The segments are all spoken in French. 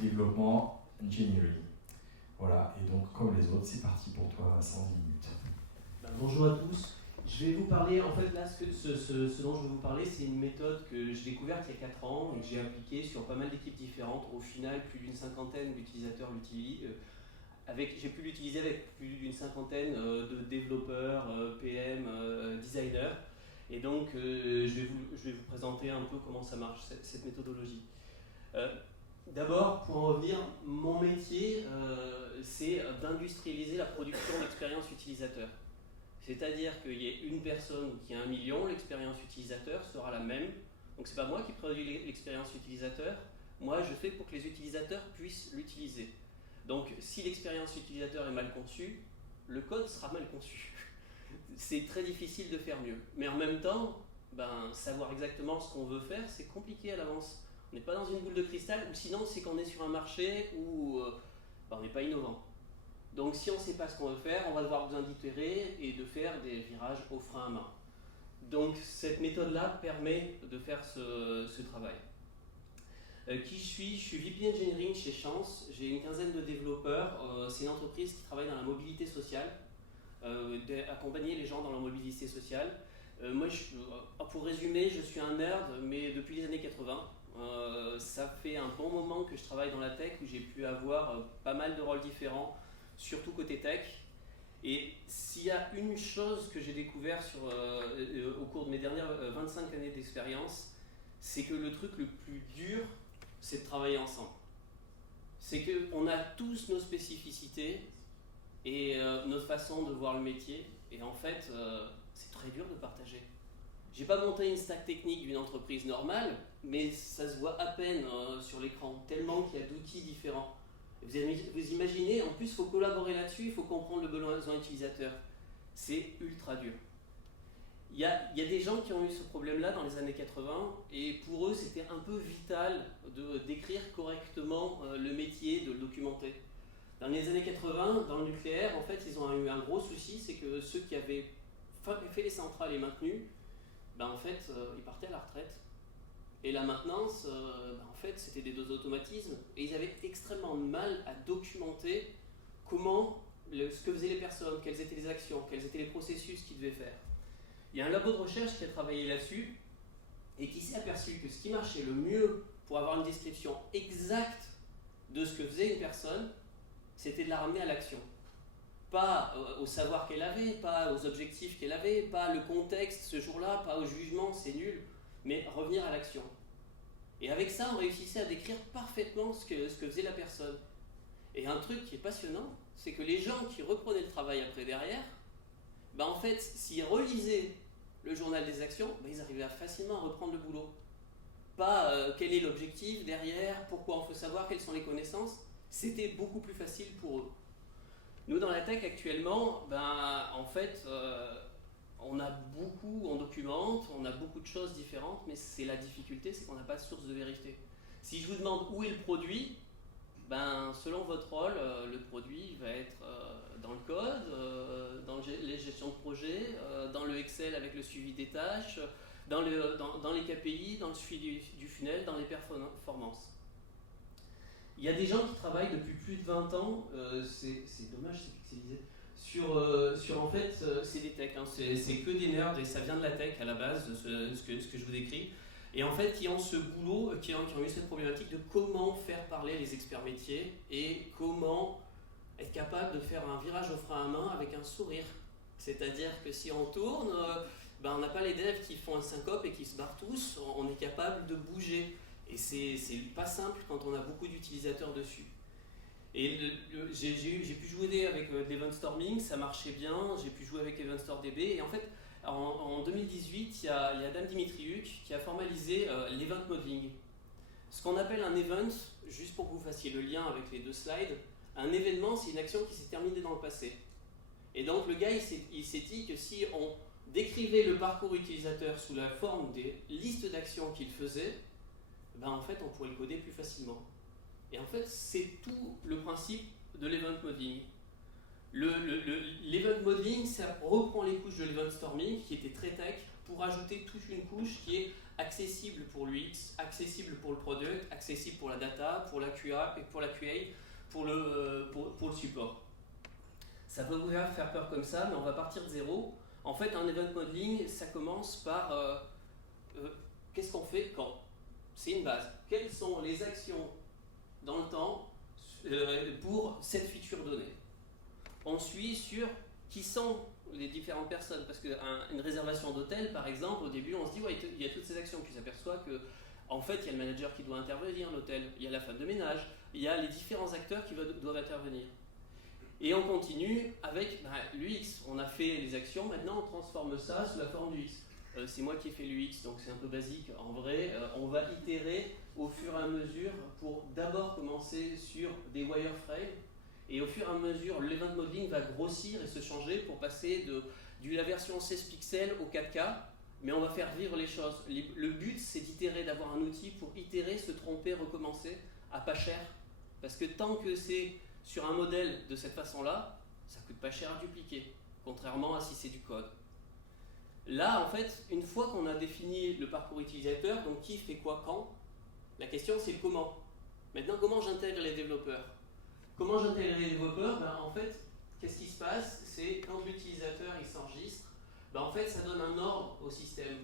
développement, engineering. Voilà, et donc comme les autres, c'est parti pour toi, 110 minutes. Bonjour à tous. Je vais vous parler, en fait là, ce dont je vais vous parler, c'est une méthode que j'ai découverte il y a 4 ans et que j'ai appliquée sur pas mal d'équipes différentes. Au final, plus d'une cinquantaine d'utilisateurs l'utilisent. J'ai pu l'utiliser avec plus d'une cinquantaine de développeurs, PM, designers. Et donc, je vais vous présenter un peu comment ça marche, cette méthodologie. D'abord, pour en revenir, mon métier, c'est d'industrialiser la production d'expériences utilisateurs. C'est-à-dire qu'il y ait une personne qui a 1 million, l'expérience utilisateur sera la même. Donc c'est pas moi qui produis l'expérience utilisateur, moi je fais pour que les utilisateurs puissent l'utiliser. Donc si l'expérience utilisateur est mal conçue, le code sera mal conçu. C'est très difficile de faire mieux. Mais en même temps, savoir exactement ce qu'on veut faire, c'est compliqué à l'avance. On n'est pas dans une boule de cristal, ou sinon c'est qu'on est sur un marché où on n'est pas innovant. Donc si on ne sait pas ce qu'on veut faire, on va devoir besoin d'itérer et de faire des virages au frein à main. Donc cette méthode-là permet de faire ce travail. Qui je suis? Je suis VP Engineering chez Chance, j'ai une quinzaine de développeurs, c'est une entreprise qui travaille dans la mobilité sociale, d'accompagner les gens dans la mobilité sociale. Moi, pour résumer, je suis un nerd, mais depuis les années 80. Ça fait un bon moment que je travaille dans la tech où j'ai pu avoir pas mal de rôles différents, surtout côté tech. Et s'il y a une chose que j'ai découvert au cours de mes dernières 25 années d'expérience, c'est que le truc le plus dur, c'est de travailler ensemble. C'est qu'on a tous nos spécificités et notre façon de voir le métier. Et en fait, c'est très dur de partager. J'ai pas monté une stack technique d'une entreprise normale, mais ça se voit à peine sur l'écran, tellement qu'il y a d'outils différents. Vous imaginez, en plus, il faut collaborer là-dessus, il faut comprendre le besoin utilisateur. C'est ultra dur. Il y a des gens qui ont eu ce problème-là dans les années 80, et pour eux, c'était un peu vital d'écrire correctement le métier, de le documenter. Dans les années 80, dans le nucléaire, en fait, ils ont eu un gros souci, c'est que ceux qui avaient fait les centrales et maintenues, en fait, ils partaient à la retraite. Et la maintenance, en fait, c'était des automatismes. Et ils avaient extrêmement de mal à documenter ce que faisaient les personnes, quelles étaient les actions, quels étaient les processus qu'ils devaient faire. Il y a un labo de recherche qui a travaillé là-dessus et qui s'est aperçu que ce qui marchait le mieux pour avoir une description exacte de ce que faisait une personne, c'était de la ramener à l'action. Pas au savoir qu'elle avait, pas aux objectifs qu'elle avait, pas le contexte ce jour-là, pas au jugement, c'est nul, mais revenir à l'action. Et avec ça, on réussissait à décrire parfaitement ce que faisait la personne. Et un truc qui est passionnant, c'est que les gens qui reprenaient le travail après derrière, en fait, s'ils relisaient le journal des actions, ils arrivaient facilement à reprendre le boulot. Pas quel est l'objectif derrière, pourquoi on faut savoir, quelles sont les connaissances, c'était beaucoup plus facile pour eux. Nous, dans la tech, actuellement, en fait, on documente, on a beaucoup de choses différentes, mais c'est la difficulté, c'est qu'on n'a pas de source de vérité. Si je vous demande où est le produit, selon votre rôle, le produit va être dans le code, dans les gestions de projet, dans le Excel avec le suivi des tâches, dans les KPI, dans le suivi du funnel, dans les performances. Il y a des gens qui travaillent depuis plus de 20 ans, c'est dommage, c'est pixelisé, sur en fait, c'est des techs, c'est que des nerds et ça vient de la tech à la base, ce que je vous décris. Et en fait, qui ont ce boulot, qui ont eu cette problématique de comment faire parler les experts métiers et comment être capable de faire un virage au frein à main avec un sourire. C'est-à-dire que si on tourne, on n'a pas les devs qui font un syncope et qui se barrent tous, on est capable de bouger. Et c'est pas simple quand on a beaucoup d'utilisateurs dessus. Et j'ai pu jouer avec l'Event Storming, ça marchait bien, j'ai pu jouer avec Event Store DB, et en fait, en 2018, il y a Adam Dimitriuk qui a formalisé l'Event Modeling. Ce qu'on appelle un event, juste pour que vous fassiez le lien avec les deux slides, un événement, c'est une action qui s'est terminée dans le passé. Et donc le gars, il s'est dit que si on décrivait le parcours utilisateur sous la forme des listes d'actions qu'il faisait, en fait, on pourrait le coder plus facilement. Et en fait, c'est tout le principe de l'event modeling. L'event modeling, ça reprend les couches de l'event storming, qui était très tech, pour ajouter toute une couche qui est accessible pour l'UX, accessible pour le product, accessible pour la data, pour la QA, et pour la QA, pour le support. Ça peut vous faire peur comme ça, mais on va partir de zéro. En fait, un event modeling, ça commence par qu'est-ce qu'on fait quand? C'est une base. Quelles sont les actions dans le temps pour cette feature donnée? On suit sur qui sont les différentes personnes, parce qu'une réservation d'hôtel, par exemple, au début, on se dit, ouais, il y a toutes ces actions, puis on s'aperçoit que, en fait, il y a le manager qui doit intervenir, l'hôtel, il y a la femme de ménage, il y a les différents acteurs qui doivent intervenir. Et on continue avec l'UX. On a fait les actions, maintenant on transforme ça sous la forme d'UX. C'est moi qui ai fait l'UX, donc c'est un peu basique. En vrai, on va itérer au fur et à mesure pour d'abord commencer sur des wireframes. Et au fur et à mesure, l'event modeling va grossir et se changer pour passer de la version 16 pixels au 4K. Mais on va faire vivre les choses. Le but, c'est d'itérer, d'avoir un outil pour itérer, se tromper, recommencer à pas cher. Parce que tant que c'est sur un modèle de cette façon-là, ça coûte pas cher à dupliquer, contrairement à si c'est du code. Là, en fait, une fois qu'on a défini le parcours utilisateur, donc qui fait quoi quand, la question c'est le comment. Maintenant, comment j'intègre les développeurs? Comment j'intègre les développeurs? En fait, qu'est-ce qui se passe? C'est quand l'utilisateur il s'enregistre, en fait, ça donne un ordre au système.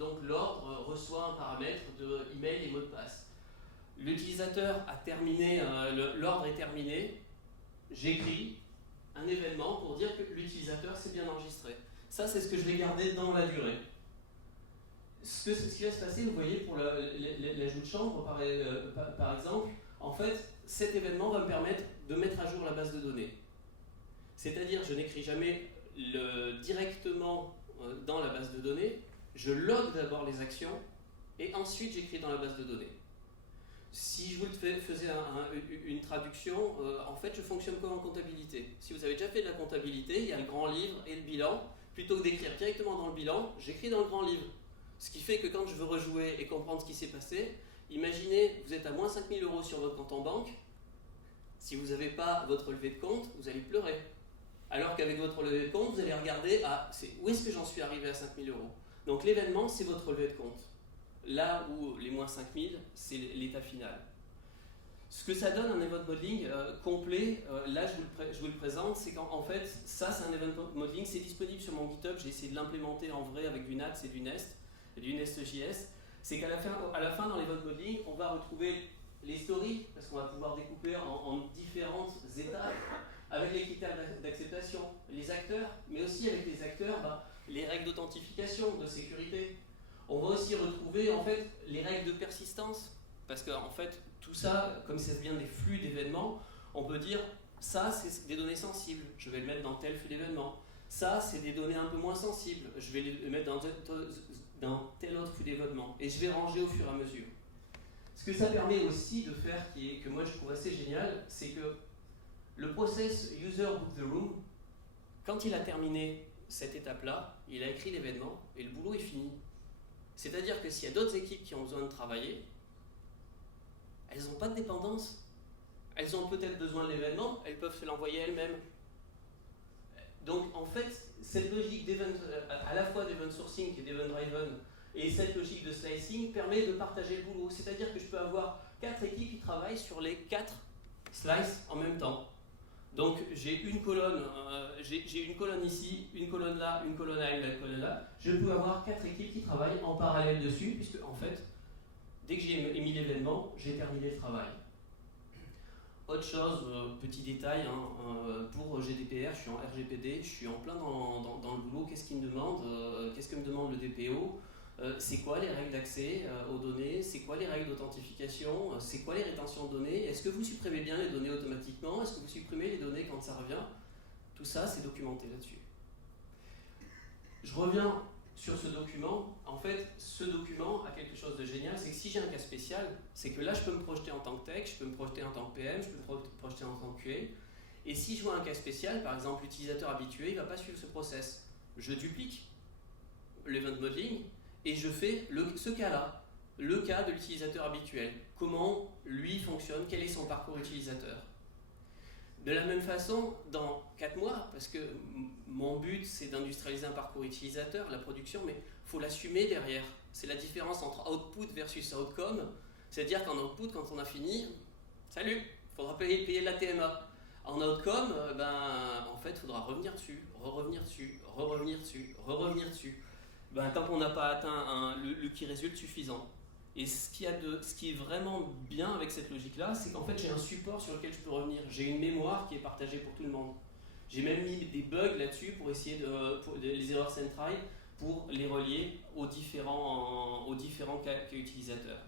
Donc l'ordre reçoit un paramètre de email et mot de passe. L'utilisateur a terminé, l'ordre est terminé, j'écris un événement pour dire que l'utilisateur s'est bien enregistré. Ça, c'est ce que je vais garder dans la durée. Ce qui va se passer, vous voyez, pour l'ajout de chambre, par exemple, en fait, cet événement va me permettre de mettre à jour la base de données. C'est-à-dire, je n'écris jamais directement dans la base de données, je log d'abord les actions et ensuite j'écris dans la base de données. Si je vous faisais une traduction, en fait, je fonctionne comme en comptabilité. Si vous avez déjà fait de la comptabilité, il y a le grand livre et le bilan. Plutôt que d'écrire directement dans le bilan, j'écris dans le grand livre. Ce qui fait que quand je veux rejouer et comprendre ce qui s'est passé, imaginez, vous êtes à moins 5 000 € sur votre compte en banque. Si vous n'avez pas votre relevé de compte, vous allez pleurer. Alors qu'avec votre relevé de compte, vous allez regarder, où est-ce que j'en suis arrivé à 5 000 €. Donc l'événement, c'est votre relevé de compte. Là où les moins 5 000, c'est l'état final. Ce que ça donne un event modeling complet, là je vous le présente, c'est qu'en fait, ça c'est un event modeling, c'est disponible sur mon GitHub, j'ai essayé de l'implémenter en vrai avec du NATS et du Nest.js. C'est qu'à la fin dans l'event modeling, on va retrouver les stories, parce qu'on va pouvoir découper en différentes étapes, avec les critères d'acceptation, les acteurs, mais aussi avec les acteurs, les règles d'authentification, de sécurité. On va aussi retrouver en fait les règles de persistance, parce que en fait tout ça, comme ça vient des flux d'événements, on peut dire ça c'est des données sensibles, je vais le mettre dans tel flux d'événements. Ça c'est des données un peu moins sensibles, je vais les mettre dans tel autre flux d'événements, et je vais ranger au fur et à mesure. Ce que ça permet aussi de faire, que moi je trouve assez génial, c'est que le process user book the room, quand il a terminé cette étape-là, il a écrit l'événement et le boulot est fini. C'est-à-dire que s'il y a d'autres équipes qui ont besoin de travailler, elles n'ont pas de dépendance. Elles ont peut-être besoin de l'événement, elles peuvent se l'envoyer elles-mêmes. Donc en fait, cette logique à la fois d'event sourcing et d'event driven, et cette logique de slicing permet de partager le boulot. C'est-à-dire que je peux avoir 4 équipes qui travaillent sur les 4 slices en même temps. Donc j'ai une colonne ici, une colonne là, une colonne là, une colonne là. Je peux avoir 4 équipes qui travaillent en parallèle dessus, puisque en fait, dès que j'ai émis l'événement, j'ai terminé le travail. Autre chose, petit détail, pour GDPR, je suis en RGPD, je suis en plein dans le boulot. Qu'est-ce qu'il me demande? Qu'est-ce que me demande le DPO? C'est quoi les règles d'accès aux données? C'est quoi les règles d'authentification? C'est quoi les rétentions de données? Est-ce que vous supprimez bien les données automatiquement? Est-ce que vous supprimez les données quand ça revient? Tout ça, c'est documenté là-dessus. Je reviens sur ce document. En fait, ce document a quelque chose de génial, c'est que si j'ai un cas spécial, c'est que là, je peux me projeter en tant que tech, je peux me projeter en tant que PM, je peux me projeter en tant que QA. Et si je vois un cas spécial, par exemple, l'utilisateur habitué, il ne va pas suivre ce process. Je duplique l'event modeling, et je fais ce cas-là, le cas de l'utilisateur habituel. Comment lui fonctionne, quel est son parcours utilisateur. De la même façon, dans 4 mois, parce que mon but c'est d'industrialiser un parcours utilisateur, la production, mais il faut l'assumer derrière. c'est la différence entre output versus outcome. C'est-à-dire qu'en output, quand on a fini, salut, il faudra payer la TMA. En outcome, en fait, il faudra revenir dessus, revenir dessus, revenir dessus, revenir dessus. Tant qu'on n'a pas atteint le qui résulte suffisant. Et ce qui est vraiment bien avec cette logique-là, c'est qu'en fait, j'ai un support sur lequel je peux revenir. J'ai une mémoire qui est partagée pour tout le monde. J'ai même mis des bugs là-dessus pour essayer les erreurs centrales, pour les relier aux différents cas utilisateurs.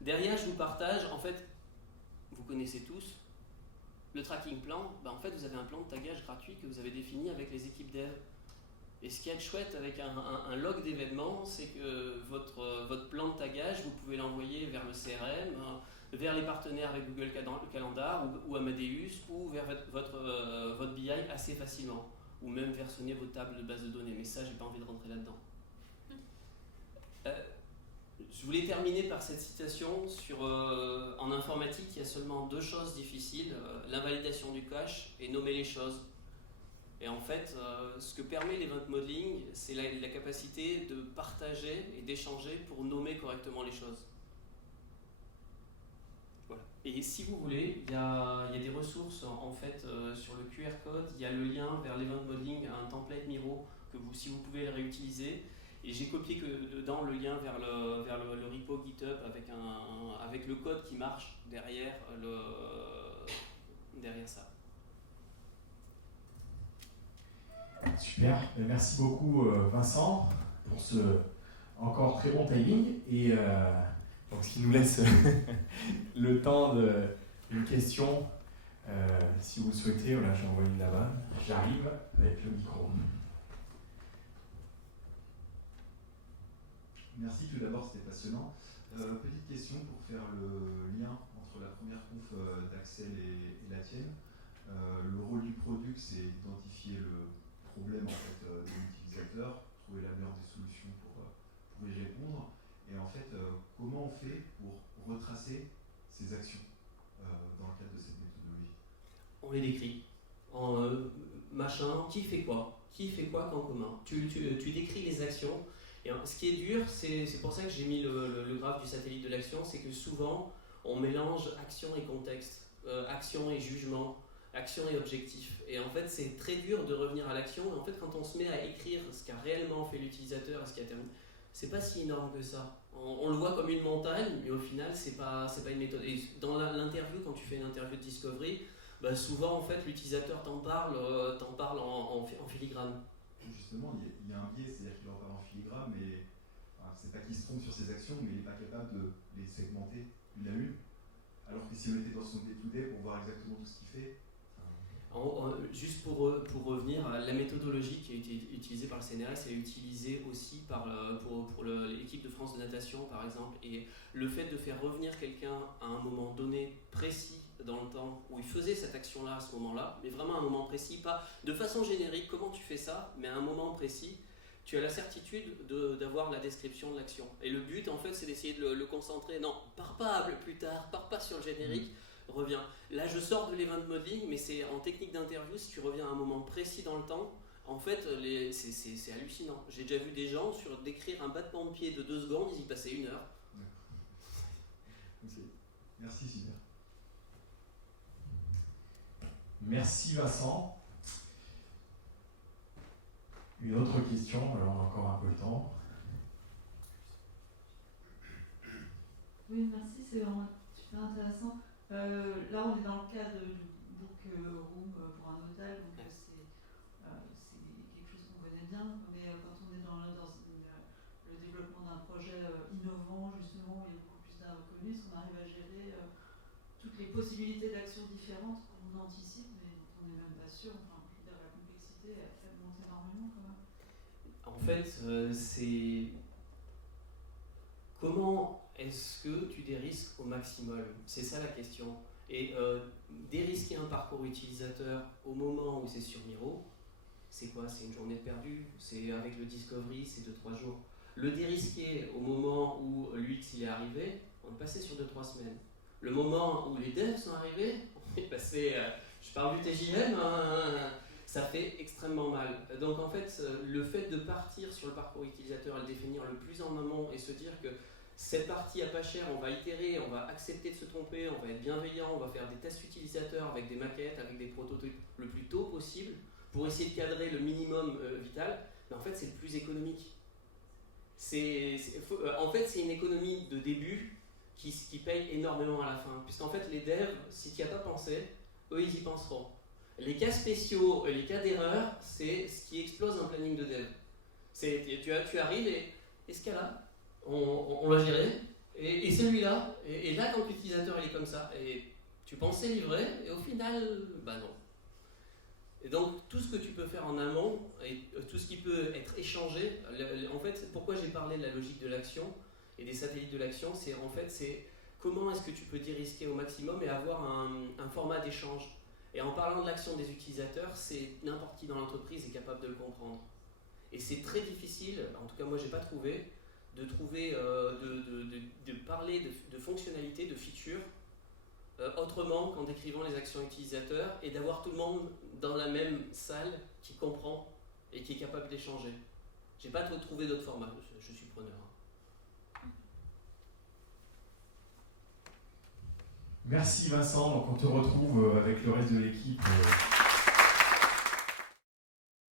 Derrière, je vous partage, en fait, vous connaissez tous, le tracking plan. En fait, vous avez un plan de tagage gratuit que vous avez défini avec les équipes dev. Et ce qui est chouette avec un log d'événements, c'est que votre plan de tagage, vous pouvez l'envoyer vers le CRM, vers les partenaires avec Google Calendar ou Amadeus, ou vers votre BI assez facilement, ou même versionner vos tables de base de données. Mais ça, j'ai pas envie de rentrer là-dedans. Je voulais terminer par cette citation sur en informatique, il y a seulement 2 choses difficiles, l'invalidation du cache et nommer les choses. Et en fait, ce que permet l'event modeling, c'est la capacité de partager et d'échanger pour nommer correctement les choses. Voilà. Et si vous voulez, il y a des ressources en fait sur le QR code, il y a le lien vers l'event modeling, un template Miro que si vous pouvez le réutiliser. Et j'ai copié dedans le lien vers le repo GitHub avec le code qui marche derrière ça. Super, merci beaucoup Vincent pour ce encore très bon timing et donc ce qui nous laisse le temps d'une question si vous le souhaitez. Voilà, j'en vois une là-bas, j'arrive avec le micro. Merci, tout d'abord c'était passionnant. Petite question pour faire le lien entre la première conf d'Axel et la tienne. Le rôle du product, c'est d'identifier le problème en fait, de l'utilisateur, trouver la meilleure des solutions pour y répondre. Et en fait, comment on fait pour retracer ces actions dans le cadre de cette méthodologie? On les décrit en machin, qui fait quoi quand commun. Tu décris les actions. Et ce qui est dur, c'est pour ça que j'ai mis le graphe du satellite de l'action, c'est que souvent on mélange action et contexte, action et jugement, action et objectif. Et en fait, c'est très dur de revenir à l'action. Et en fait, quand on se met à écrire ce qu'a réellement fait l'utilisateur, ce qui a terminé, c'est pas si énorme que ça. On le voit comme une montagne, mais au final, c'est pas une méthode. Et dans l'interview, quand tu fais une interview de discovery, souvent en fait l'utilisateur t'en parle en filigrane. Justement, il y a un biais, c'est-à-dire qu'il en parle en filigrane, mais c'est pas qu'il se trompe sur ses actions, mais il n'est pas capable de les segmenter une à une. Alors que si on était dans son day-to-day pour voir exactement tout ce qu'il fait. Juste pour revenir, la méthodologie qui a été utilisée par le CNRS est utilisée aussi pour l'équipe de France de natation par exemple. Et le fait de faire revenir quelqu'un à un moment donné précis dans le temps où il faisait cette action-là à ce moment-là, mais vraiment à un moment précis, pas de façon générique, comment tu fais ça, mais à un moment précis, tu as la certitude d'avoir la description de l'action. Et le but en fait c'est d'essayer de le concentrer, non, pars pas plus tard, pars pas sur le générique, reviens. Là je sors de l'event modeling, mais c'est en technique d'interview, si tu reviens à un moment précis dans le temps, en fait c'est hallucinant. J'ai déjà vu des gens décrire un battement de pied de 2 secondes, ils y passaient 1 heure. Merci, super. Merci Vincent. Une autre question, alors on a encore un peu le temps. Oui, merci, c'est vraiment super intéressant. Là, on est dans le cadre du book room pour un hôtel, donc c'est quelque chose qu'on connaît bien. Mais quand on est dans le développement d'un projet innovant, justement, où il y a beaucoup plus d'inconnus, on arrive à gérer toutes les possibilités d'actions différentes qu'on anticipe, mais dont on n'est même pas sûr. Enfin, je veux dire, la complexité, elle monte énormément quand même. En fait, c'est comment est-ce que tu dérisques au maximum? C'est ça la question. Et dérisquer un parcours utilisateur au moment où c'est sur Miro, c'est quoi? C'est une journée perdue, c'est avec le Discovery, c'est 2-3 jours. Le dérisquer au moment où l'UX il est arrivé, on est passé sur 2-3 semaines. Le moment où les devs sont arrivés, on est passé, je parle du TJM, ça fait extrêmement mal. Donc en fait, le fait de partir sur le parcours utilisateur et le définir le plus en amont et se dire que cette partie à pas cher, on va itérer, on va accepter de se tromper, on va être bienveillant, on va faire des tests utilisateurs avec des maquettes, avec des prototypes le plus tôt possible pour essayer de cadrer le minimum vital, mais en fait c'est le plus économique. En fait c'est une économie de début qui paye énormément à la fin, puisqu'en fait les devs, si tu n'y as pas pensé, eux ils y penseront. Les cas spéciaux, les cas d'erreur, c'est ce qui explose un planning de dev. Tu arrives et ce cas-là, on l'a géré, et celui-là, et là quand l'utilisateur il est comme ça, et tu pensais livrer, et au final, bah non. Et donc tout ce que tu peux faire en amont, et tout ce qui peut être échangé, en fait, pourquoi j'ai parlé de la logique de l'action et des satellites de l'action, c'est comment est-ce que tu peux dérisquer au maximum et avoir un format d'échange. Et en parlant de l'action des utilisateurs, c'est n'importe qui dans l'entreprise est capable de le comprendre. Et c'est très difficile, en tout cas moi j'ai pas trouvé, de parler de fonctionnalités, de features, autrement qu'en décrivant les actions utilisateurs et d'avoir tout le monde dans la même salle qui comprend et qui est capable d'échanger. J'ai pas trouvé d'autres formats, je suis preneur. Merci Vincent, donc on te retrouve avec le reste de l'équipe